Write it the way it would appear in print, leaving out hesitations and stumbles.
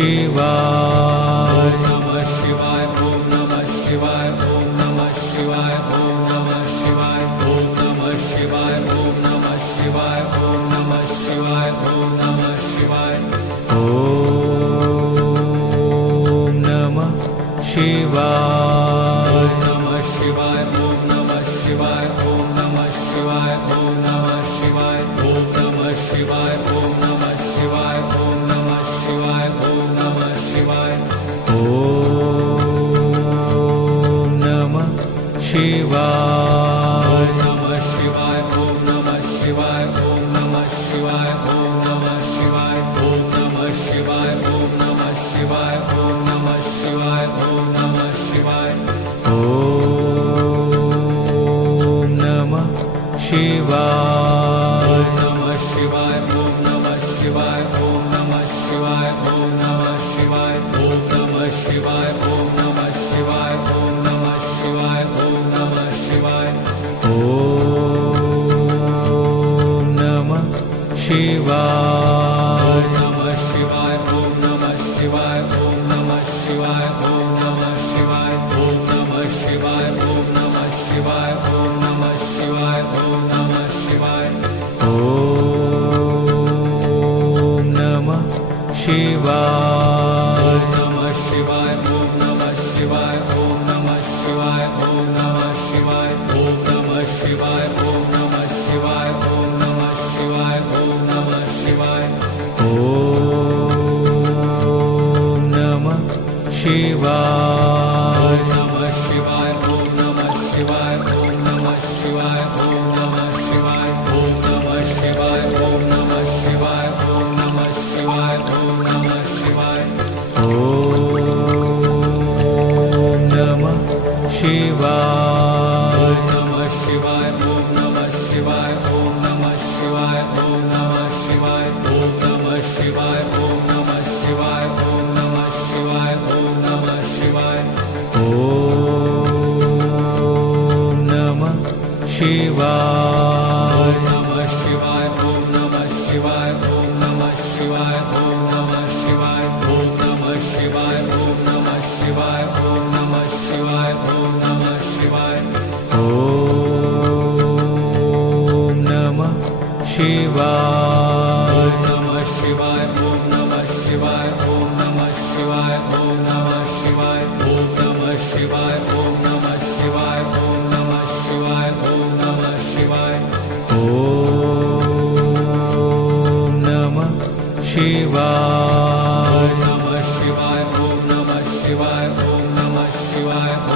शिवाय नमः शिवाय ओम नमः शिवाय ओम नमः शिवाय ओम नमः शिवाय ओम नमः शिवाय ओम नमः शिवाय ओम नमः शिवाय ओम नमः शिवाय ओम नमः शिवाय नमः शिवाय ओम नमः शिवाय ओम नमः शिवाय ओम नमः शिवाय ओम नमः शिवाय ओम नमः शिवाय ओम नमः शिवाय ओम नमः शिवाय ओम नमः शिवाय नमः शिवाय ओम नमः शिवाय ओम नमः शिवाय ओम नमः शिवाय ओम नमः शिवाय ओम नमः शिवाय ओम नमः शिवाय ओम नमः शिवाय ओम नमः शिवाय नमः शिवाय ओम नमः शिवाय ओम नमः शिवाय ओम नमः शिवाय ओम नमः शिवाय ओम नमः शिवाय ओम नमः शिवाय ओम नमः शिवाय ओम नमः शिवाय नमः शिवाय ओम नमः शिवाय ओम नमः शिवाय ओम नमः शिवाय ओम नमः शिवाय ओम नमः शिवाय ओम नमः शिवाय ओम नमः शिवाय ओम नमः शिवाय नमः शिवाय ओम नमः शिवाय ओम नमः शिवाय ओम नमः शिवाय ओम नमः शिवाय ओम नमः शिवाय ओम नमः शिवाय ओम नमः शिवाय ओम नमः शिवाय नमः शिवाय ओम नमः शिवाय ओम नमः शिवाय ओम नमः शिवाय ओम नमः शिवाय ओम नमः शिवाय ओम नमः शिवाय ओम नमः शिवाय ओम नमः शिवाय नमः शिवाय ओम नमः शिवाय ओम नमः शिवाय ओम नमः शिवाय ओम नमः शिवाय ओम नमः शिवाय ओम नमः शिवाय ओम नमः शिवाय ओम नमः शिवाय नमः शिवाय ओम नमः शिवाय ओम नमः शिवाय ओम नमः शिवाय ओम नमः शिवाय ओम नमः शिवाय ओम नमः शिवाय ओम नमः शिवाय ओम नमः शिवाय नमः शिवाय ओम नमः शिवाय ओम नमः शिवाय ओम नमः शिवाय ओम नमः शिवाय ओम नमः शिवाय ओम नमः शिवाय ओम नमः शिवाय ओम नमः शिवाय नमः शिवाय ओम नमः शिवाय ओम नमः शिवाय